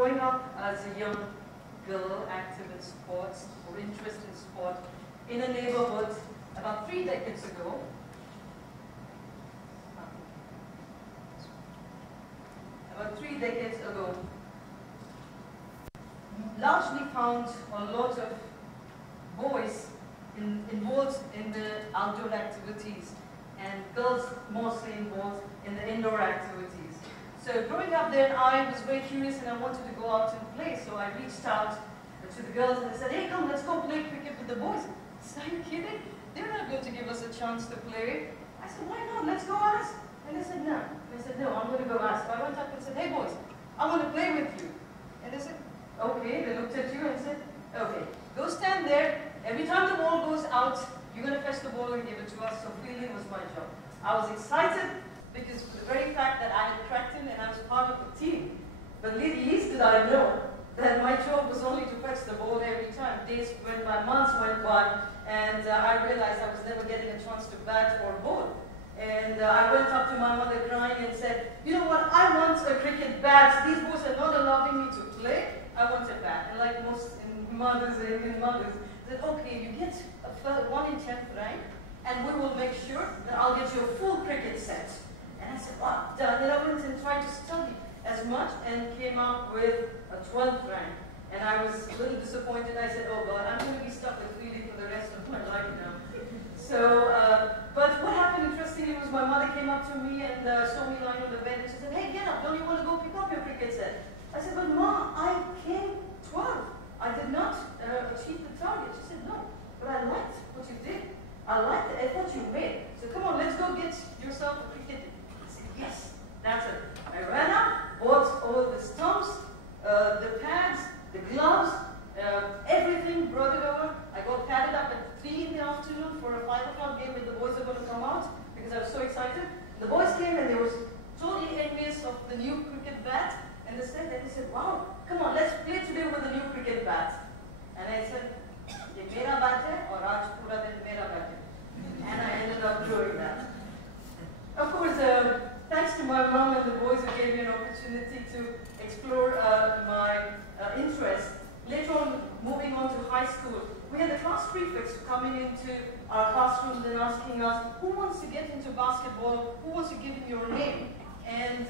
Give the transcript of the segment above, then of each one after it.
growing up as a young girl active in sports or interested in sport in a neighborhood about 3 decades ago, largely found a lot of boys involved in the outdoor activities and girls mostly involved in the indoor activities. So growing up there, I was very curious and I wanted to go out and play. So I reached out to the girls and I said, hey, come, let's go play cricket with the boys. I said, are you kidding? They're not going to give us a chance to play. I said, why not? Let's go ask. And they said, no. And I said, no, I'm going to go ask. So I went up and said, hey, boys, I want to play with you. And they said, okay. They looked at you and said, okay, go stand there. Every time the ball goes out, you're going to fetch the ball and give it to us. So fielding was my job. I was excited because for the very fact that I had cracked in and I was part of the team. But least did I know that my job was only to fetch the ball every time. Days went by, months went by, and I realized I was never getting a chance to bat or bowl. And I went up to my mother crying and said, you know what, I want a cricket bat. These boys are not allowing me to play. I want a bat. And like most mothers, Indian mothers, said, okay, you get a 1 in 10th rank, and we will make sure that I'll get you a full cricket set. And I said, wow, done. And I went and tried to study as much and came out with a 12th rank. And I was a little disappointed. I said, oh God, I'm going to be stuck with fielding for the rest of my life now. So, but what happened interestingly was my mother came up to me and saw me lying on the bed and she said, hey, get up, don't you want to go pick up your cricket set? I said, but Mom, I came 12. I did not achieve the target. She said, no, but I liked what you did. I liked the effort you made. So come on, let's go get yourself a cricket. I said, yes, that's it. I ran up, bought all the stumps, the pads, the gloves, everything, brought it over. I got padded up at 3 in the afternoon for a 5 o'clock game when the boys are going to come out because I was so excited. The boys came and they were totally envious of the new cricket bat. And they said, wow, come on, let's play today with the new cricket bat. And I said, ye mera bat hai aur aaj pura din mera bat hai. And I ended up doing that. Of course, thanks to my mom and the boys who gave me an opportunity to explore my interest. Later on, moving on to high school, we had the class prefects coming into our classrooms and asking us, who wants to get into basketball? Who wants to give in your name? And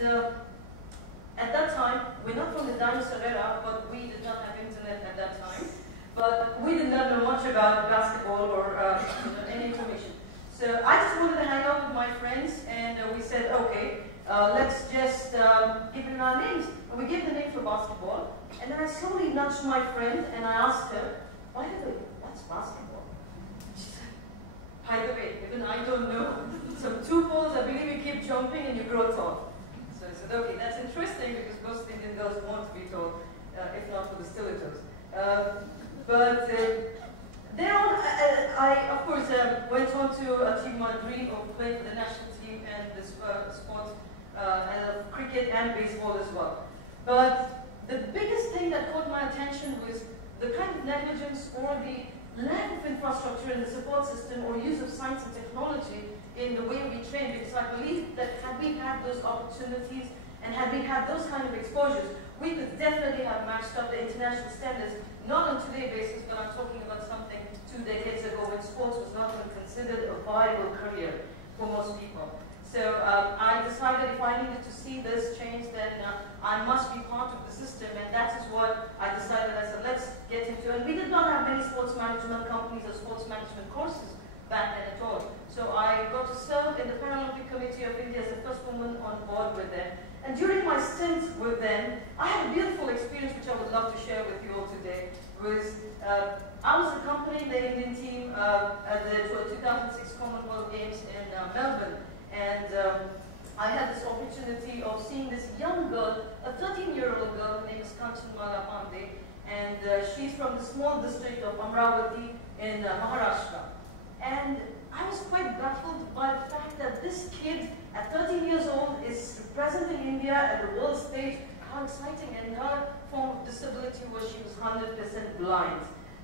at that time, we're not from the dinosaur era, but we did not have internet at that time. But we did not know much about basketball or any information. So I just wanted to hang out with my friends, and we said, okay, let's just give them our names. And we gave the name for basketball. And then I slowly nudged my friend, and I asked her, by the way, what's basketball? She said, by the way, even I don't know. Some 2 poles, I believe you keep jumping and you grow tall. So I said, okay, that's interesting because most Indian girls want to be tall, if not for the stilettos. But then I, of course, went on to achieve my dream of playing for the national team and the sports, cricket and baseball as well. But the biggest thing that caught my attention was the kind of negligence or the lack of infrastructure in the support system or use of science and technology in the way we train, because I believe that had we had those opportunities and had we had those kind of exposures, we could definitely have matched up the international standards, not on today's basis, but I'm talking about something 2 decades ago when sports was not even considered a viable career for most people. So I decided if I needed to see this change, then I must be part of the system, and that is what I decided. I said, let's get into it. And we did not have many sports management companies or sports management courses back then at all. So I got to serve in the Paralympic Committee of India as the first woman on board with them. And during my stint with them, I had a beautiful experience which I would love to share with you all today. I was accompanying the Indian team at the 2006 Commonwealth Games in Melbourne. And I had this opportunity of seeing this young girl, a 13-year-old girl, her name is Chandra, and she's from the small district of Amravati in Maharashtra. And I was quite baffled by the fact that this kid, at 13 years old, is representing India at the world stage. How exciting! And her form of disability was she was 100% blind.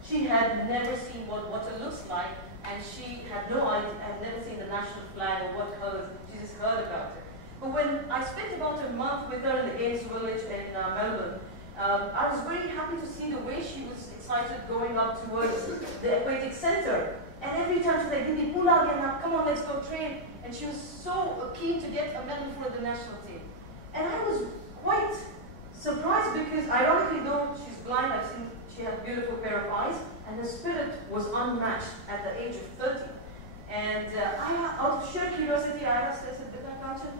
She had never seen what water looks like, and she had no idea, had never seen the national flag or what colors. She just heard about it. But when I spent about a month with her in the Games Village in Melbourne, I was very happy to see the way she was excited going up towards the aquatic center. And every time she's like, Didi, pull out again, come on, let's go train. And she was so keen to get a medal for the national team. And I was quite surprised because, ironically though, she's blind, I've seen she had a beautiful pair of eyes, and her spirit was unmatched at the age of 30. And out of sheer curiosity, I asked her, I said, Beta Kanchan,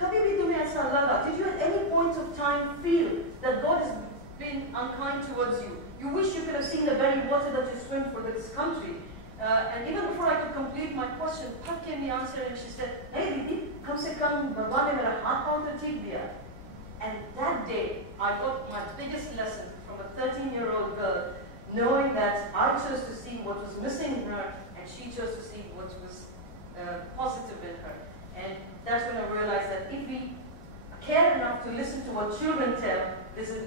kabhi bhi tumhe aisa laga? Did you at any point of time feel that God has been unkind towards you? You wish you could have seen the very water that you swim for this country. And even before I could complete my question, Pat came the answer and she said, hey Didi, kam se kam Bhagwan ne mera haath paun to theek diya. And that day, I got my biggest lesson from a 13-year-old girl, knowing that I chose to see what was missing in her, and she chose to see what was positive in her. And that's when I realized that if we care enough to listen to what children tell, there's a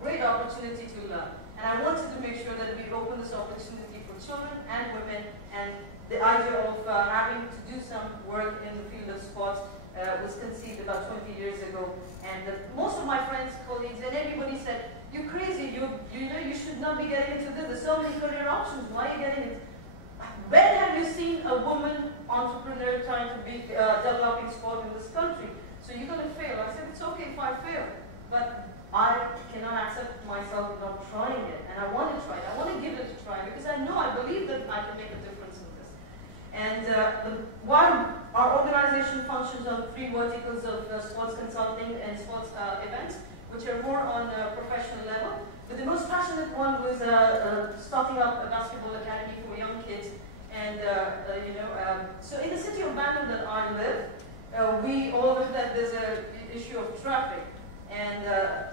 great opportunity to learn. And I wanted to make sure that we open this opportunity for children and women, and the idea of having to do some work in the field of sports was conceived about 20 years ago. And most of my friends, colleagues, and everybody said, you're crazy, you should not be getting into this. There's so many career options, why are you getting it? When have you seen a woman entrepreneur trying to be developing sport in this country? So you're going to fail. I said, it's okay if I fail, but I cannot accept myself not trying it. And I want to try it. I want to give it a try because I know, I believe that I can make a difference in this. And while our organization functions on 3 verticals of sports consulting and sports events, which are more on a professional level, but the most passionate one was starting up a basketball academy for young kids. And so in the city of Bandung that I live, we all know that there's an issue of traffic and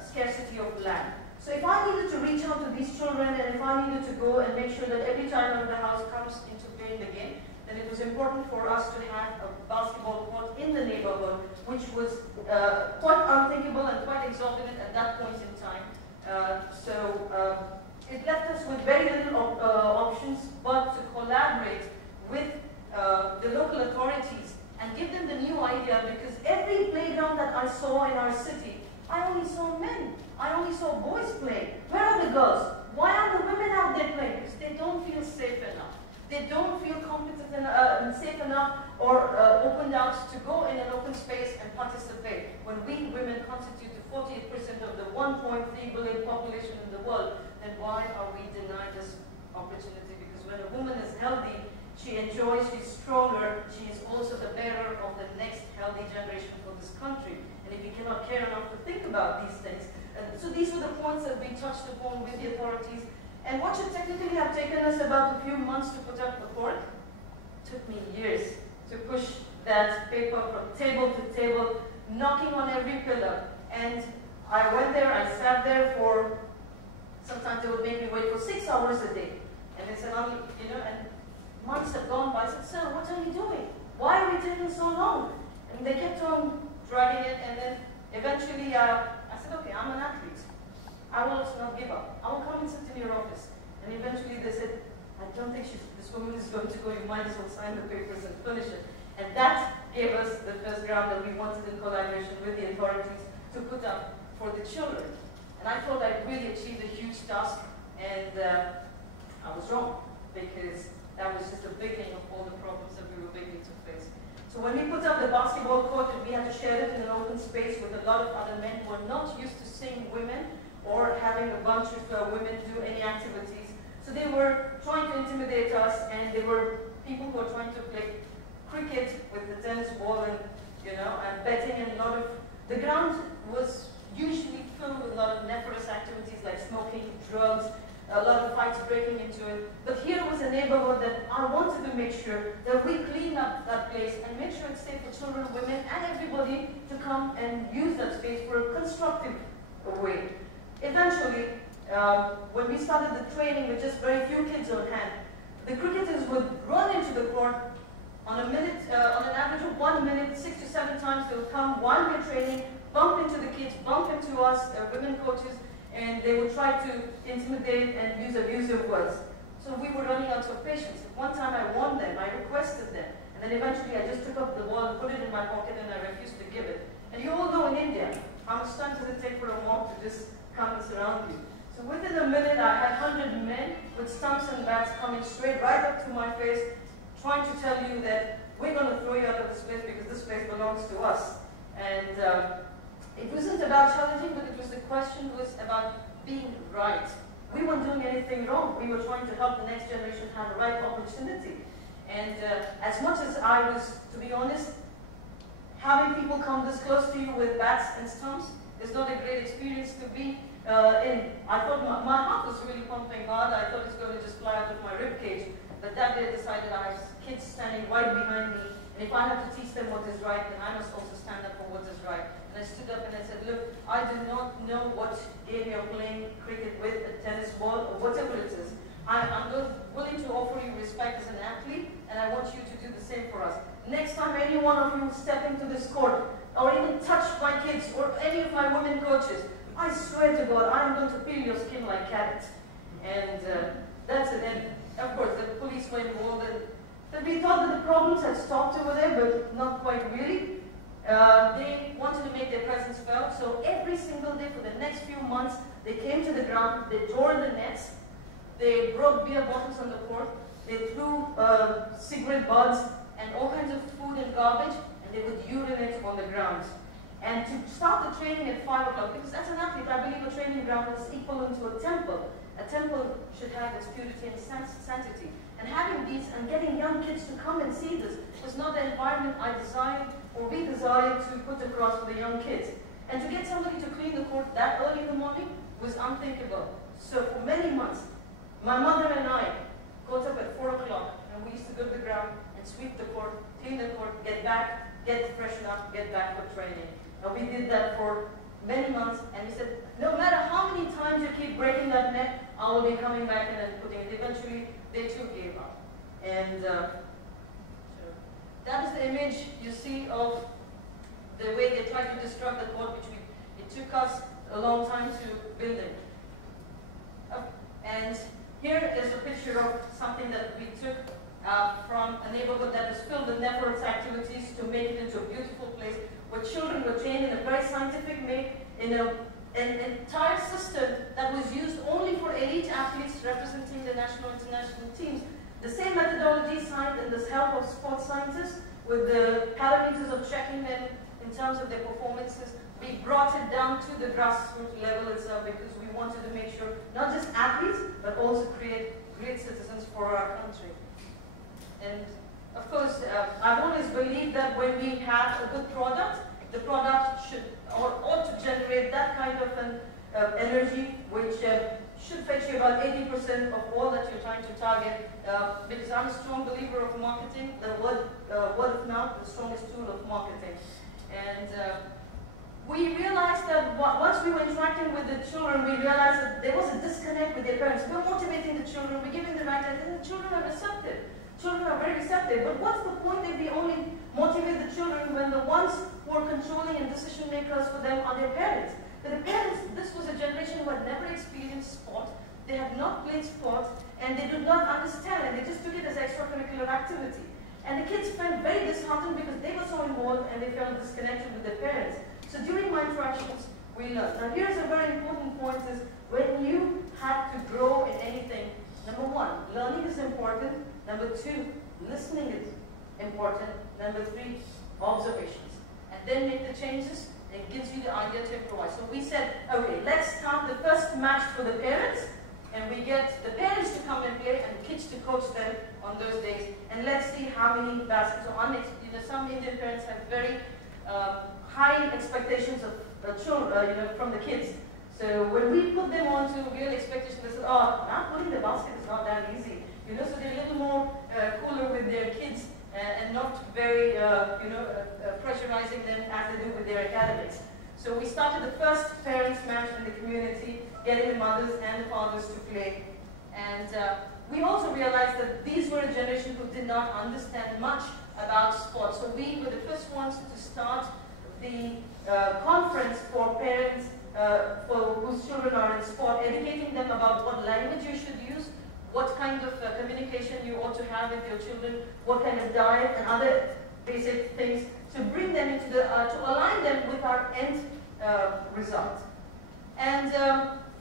scarcity of land. So if I needed to reach out to these children, and if I needed to go and make sure that every child in the house comes into playing the game, then it was important for us to have a basketball court in the neighborhood, which was quite unthinkable and quite exorbitant at that point in time. It left us with very little options but to collaborate with the local authorities and give them the new idea, because every playground that I saw in our city, I only saw men. I only saw boys playing. Where are the girls? Why are the women out there playing? Because they don't feel safe enough. They don't feel competent and safe enough or opened out to go in an open space and participate. When we women constitute 48% of the 1.3 billion population in the world, then why are we denied this opportunity? Because when a woman is healthy, she enjoys, she's stronger, she is also the bearer of the next healthy generation for this country. And if we cannot care enough to think about these things, so these were the points that we touched upon with the authorities. And what should technically have taken us about a few months to put up the court, took me years to push that paper from table to table, knocking on every pillar. And I went there, I sat there for, sometimes they would make me wait for 6 hours a day. And they said, and months had gone by. I said, sir, what are you doing? Why are we taking so long? And they kept on dragging it, and then eventually I said, okay, I'm an athlete. I will also not give up. I will come and sit in your office. And eventually they said, I don't think this woman is going to go. You might as well sign the papers and finish it. And that gave us the first ground that we wanted in collaboration with the authorities to put up for the children. And I thought I'd really achieved a huge task, and I was wrong, because that was just the beginning of all the problems that we were beginning to face. So when we put up the basketball court, we had to share it in an open space with a lot of other men who are not used to seeing women or having a bunch of women do any activities. So they were trying to intimidate us, and they were people who were trying to play cricket with the tennis ball and betting, and a lot of the ground was usually filled with a lot of nefarious activities like smoking, drugs, a lot of fights breaking into it. But here was a neighborhood that I wanted to make sure that we clean up that place and make sure it's safe for children, women, and everybody to come and use that space for a constructive way. Eventually, when we started the training with just very few kids on hand, the cricketers would run into the court on an average of 1 minute, 6 to 7 times. They would come while we're training, bump into the kids, bump into us, women coaches, and they would try to intimidate and use abusive words. So we were running out of patience. One time I warned them, I requested them, and then eventually I just took up the ball and put it in my pocket, and I refused to give it. And you all know in India, how much time does it take for a mob to just come and surround you. So within a minute, I had 100 men with stumps and bats coming straight right up to my face, trying to tell you that we're going to throw you out of this place because this place belongs to us. And it wasn't about challenging, but it was the question was about being right. We weren't doing anything wrong. We were trying to help the next generation have the right opportunity. And as much as I was, to be honest, having people come this close to you with bats and stumps is not a great experience to be in. I thought my heart was really pumping hard. I thought it's going to just fly out of my rib cage. But that day I decided I have kids standing right behind me. And if I have to teach them what is right, then I must also stand up for what is right. And I stood up and I said, look, I do not know what game you're playing cricket with, a tennis ball, or whatever it is. I'm willing to offer you respect as an athlete, and I want you to do the same for us. Next time any one of you step into this court, or even touch my kids, or any of my women coaches, I swear to God, I'm going to peel your skin like carrot. And that's it. And of course, the police were involved, and we thought that the problems had stopped over there, but not quite really. They wanted to make their presence felt, so every single day for the next few months, they came to the ground, they tore the nets, they broke beer bottles on the court, they threw cigarette butts and all kinds of food and garbage, and they would urinate on the ground. And to start the training at 5 o'clock, because as an athlete, I believe a training ground is equivalent to a temple. A temple should have its purity and sanctity. And having these and getting young kids to come and see this was not the environment I desired or we desired to put across for the young kids. And to get somebody to clean the court that early in the morning was unthinkable. So for many months, my mother and I got up at 4 o'clock and we used to go to the ground and sweep the court, clean the court, get back, get freshened up, get back for training. And we did that for many months, and we said, no matter how many times you keep breaking that net, I will be coming back in and putting it. Eventually, they too gave up. And that is the image you see of the way they tried to destruct the court, which it took us a long time to build it. And here is a picture of something that we took from a neighborhood that was filled with networks activities to make it into a beautiful place where children were trained in a very scientific way, in an entire system that was used only for elite athletes representing the national and international teams. The same methodology signed in the help of sports scientists with the parameters of checking them in terms of their performances. We brought it down to the grassroots level itself because we wanted to make sure not just athletes, but also create great citizens for our country. And of course, I've always believed that when we have a good product, the product should or ought to generate that kind of an energy, which should fetch you about 80% of all that you're trying to target. Because I'm a strong believer of marketing. The word of mouth is the strongest tool of marketing. And we realized that once we were interacting with the children, we realized that there was a disconnect with their parents. We're motivating the children, we're giving them right, and the children are receptive. Children are very receptive, but what's the point if we only motivate the children when the ones who are controlling and decision makers for them are their parents? The parents, this was a generation who had never experienced sport, they had not played sport, and they did not understand, and they just took it as extracurricular activity. And the kids felt very disheartened because they were so involved and they felt disconnected with their parents. So during my interactions, we learned. Now here's a very important point is, when you have to grow in anything, number one, learning is important. Number two, listening is important. Number three, observations. And then make the changes. It gives you the idea to improvise. So we said, okay, let's start the first match for the parents, and we get the parents to come and play and kids to coach them on those days. And let's see how many baskets. So some Indian parents have very high expectations of children, from the kids. So when we put them on to real expectations, they said, oh, now putting the basket is not that easy. So they're a little more cooler with their kids and not very, pressurizing them as they do with their academics. So we started the first parents' match in the community, getting the mothers and the fathers to play. And we also realized that these were a generation who did not understand much about sports. So we were the first ones to start the conference for parents for whose children are in sport, educating them about what language you should use, what kind of communication you ought to have with your children, what kind of diet and other basic things to bring them into the, to align them with our end result. And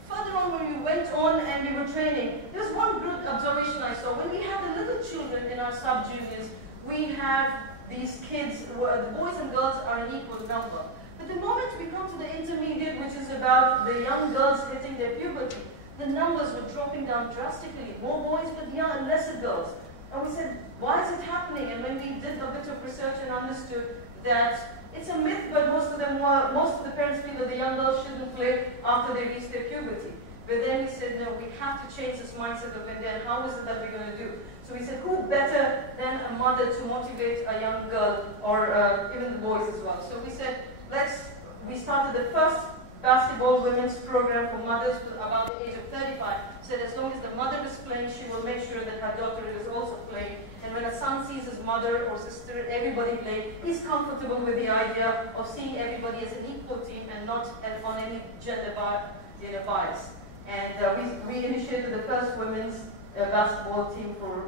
further on, when we went on and we were training, there was one good observation I saw. When we have the little children in our sub-juniors, we have these kids, the boys and girls are an equal number. But the moment we come to the intermediate, which is about the young girls hitting their puberty, the numbers were dropping down drastically. More boys, but lesser girls. And we said, why is it happening? And when we did a bit of research and understood that it's a myth, but most of the parents feel that the young girls shouldn't play after they reach their puberty. But then we said, no, we have to change this mindset of India, and how is it that we're going to do? So we said, who better than a mother to motivate a young girl, or even the boys as well? So we said, we started the first basketball women's program for mothers about the age of 35. Said as long as the mother is playing, she will make sure that her daughter is also playing. And when a son sees his mother or sister, everybody playing, he's comfortable with the idea of seeing everybody as an equal team and not on any gender bias. And we initiated the first women's basketball team for,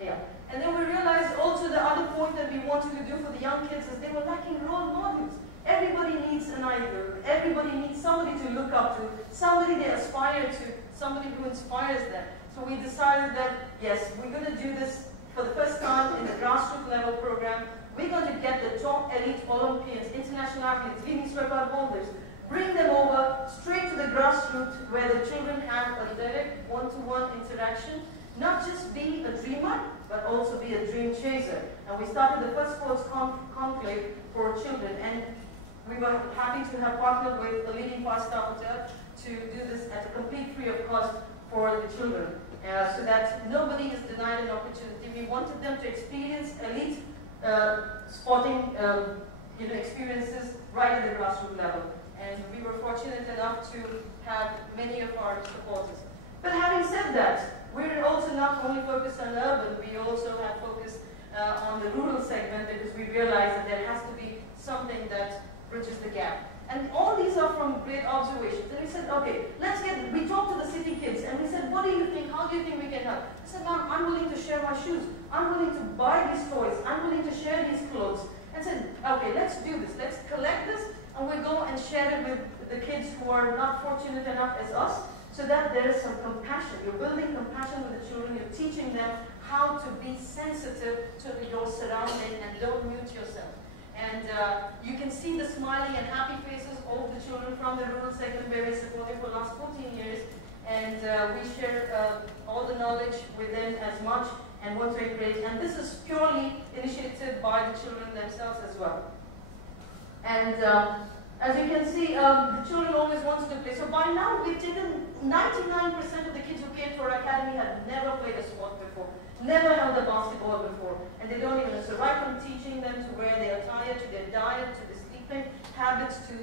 And then we realized also the other point that we wanted to do for the young kids is they were lacking role models. Everybody needs an idol. Everybody needs somebody to look up to, somebody they aspire to, somebody who inspires them. So we decided that, yes, we're going to do this for the first time in the grassroots level program. We're going to get the top elite Olympians, international athletes, Guinness record holders, bring them over straight to the grassroots where the children have a direct one-to-one interaction. Not just be a dreamer, but also be a dream chaser. And we started the first sports conclave for children. And we were happy to have partnered with a leading five-star hotel to do this at a complete free of cost for the children, so that nobody is denied an opportunity. We wanted them to experience elite sporting experiences right at the grassroots level. And we were fortunate enough to have many of our supporters. But having said that, we're also not only focused on urban, we also have focused on the rural segment, because we realized that there has to be something that bridges the gap. And all these are from great observations. And we said, okay, we talked to the city kids, and we said, what do you think? How do you think we can help? I said, Mom, I'm willing to share my shoes. I'm willing to buy these toys. I'm willing to share these clothes. And said, okay, let's do this. Let's collect this, and we'll go and share it with the kids who are not fortunate enough as us, so that there is some compassion. You're building compassion with the children. You're teaching them how to be sensitive to your surrounding and don't mute yourself. And you can see the smiling and happy faces of the children from the rural segment where we supported for the last 14 years. And we share all the knowledge with them as much and want to encourage. And this is purely initiated by the children themselves as well. And as you can see, the children always want to play. So by now, we've taken 99% of the kids who came for our academy had never played a sport before, never held a basketball before, and they don't even know. So right from teaching them to wear their attire, to their diet, to the sleeping habits, to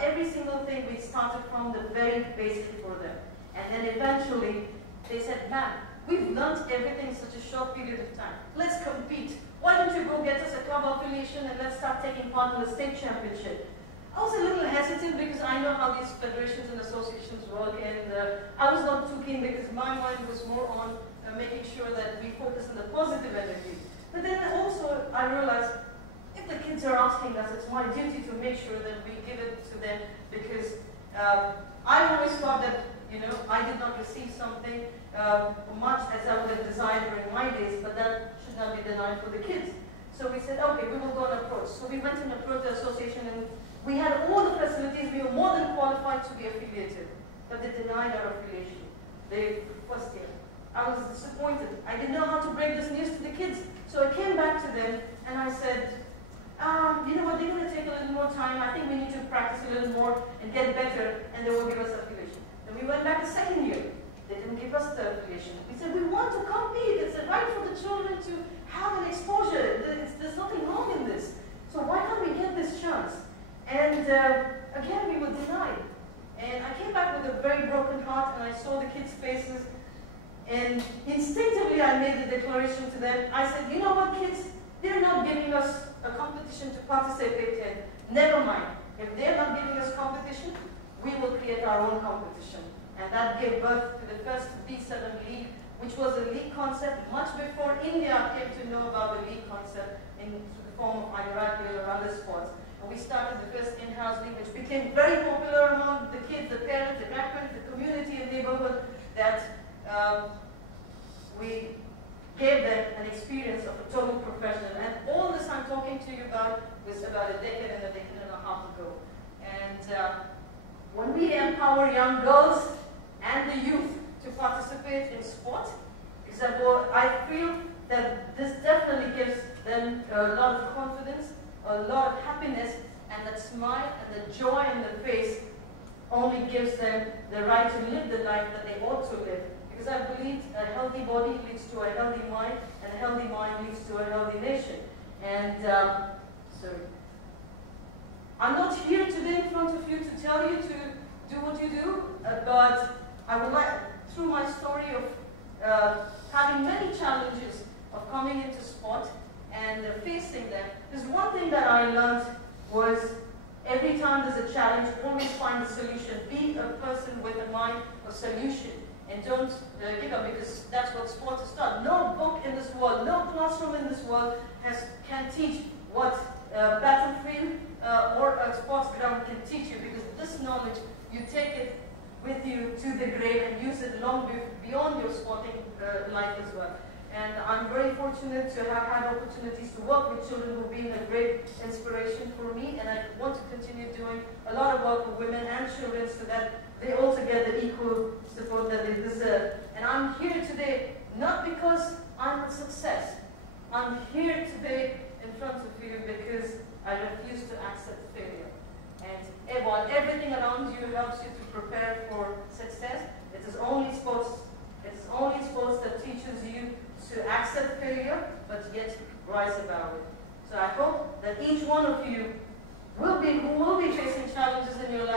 every single thing, we started from the very basic for them. And then eventually, they said, Ma'am, we've learned everything in such a short period of time. Let's compete. Why don't you go get us a club affiliation and let's start taking part in the state championship? I was a little hesitant because I know how these federations and associations work, and I was not too keen because my mind was more on making sure that we focus on the positive energy. But then also I realized if the kids are asking us, it's my duty to make sure that we give it to them, because I always thought that I did not receive something much as I would have desired during my days, but that should not be denied for the kids. So we said, okay, we will go and approach. So we went and approached the association, and we had all the facilities. We were more than qualified to be affiliated, but they denied our affiliation the first year. I was disappointed. I didn't know how to break this news to the kids. So I came back to them and I said, you know what, they're going to take a little more time. I think we need to practice a little more and get better, and they will give us affiliation. Then we went back the second year. They didn't give us the affiliation. We said, we want to compete. It's a right for the children to have an exposure. There's nothing wrong in this. So why can't we get this chance? And again, we were denied. And I came back with a very broken heart, and I saw the kids' faces. And instinctively, I made the declaration to them. I said, you know what, kids? They're not giving us a competition to participate in. Never mind. If they're not giving us competition, we will create our own competition. And that gave birth to the first B7 League, which was a league concept much before India came to know about the league concept in the form of hierarchical or other sports. We started the first in-house league, which became very popular among the kids, the parents, the grandparents, the community and neighborhood, that we gave them an experience of a total professional. And all this I'm talking to you about was about a decade and a half ago. And when we empower young girls and the youth to participate in sport, example, I feel that this definitely gives them a lot of confidence, a lot of happiness, and that smile and the joy in the face only gives them the right to live the life that they ought to live. Because I believe a healthy body leads to a healthy mind, and a healthy mind leads to a healthy nation. And I'm not here today in front of you to tell you to do what you do, but I would like, through my story of having many challenges of coming into sport and facing them, there's one thing that I learned was every time there's a challenge, always find a solution. Be a person with a mind of solution. And don't give up, because that's what sport is taught. No book in this world, no classroom in this world can teach what a battlefield or a sports ground can teach you, because this knowledge, you take it with you to the grave and use it long beyond your sporting life as well. And I'm very fortunate to have had opportunities to work with children who've been a great inspiration for me, and I want to continue doing a lot of work with women and children so that they also get the equal support that they deserve. And I'm here today not because I'm a success. I'm here today in front of you because I refuse to accept failure. And while everything around you helps you to prepare for success, it is only sports. It is only sports that teaches you to accept failure, but yet rise above it. So I hope that each one of you who will be facing challenges in your life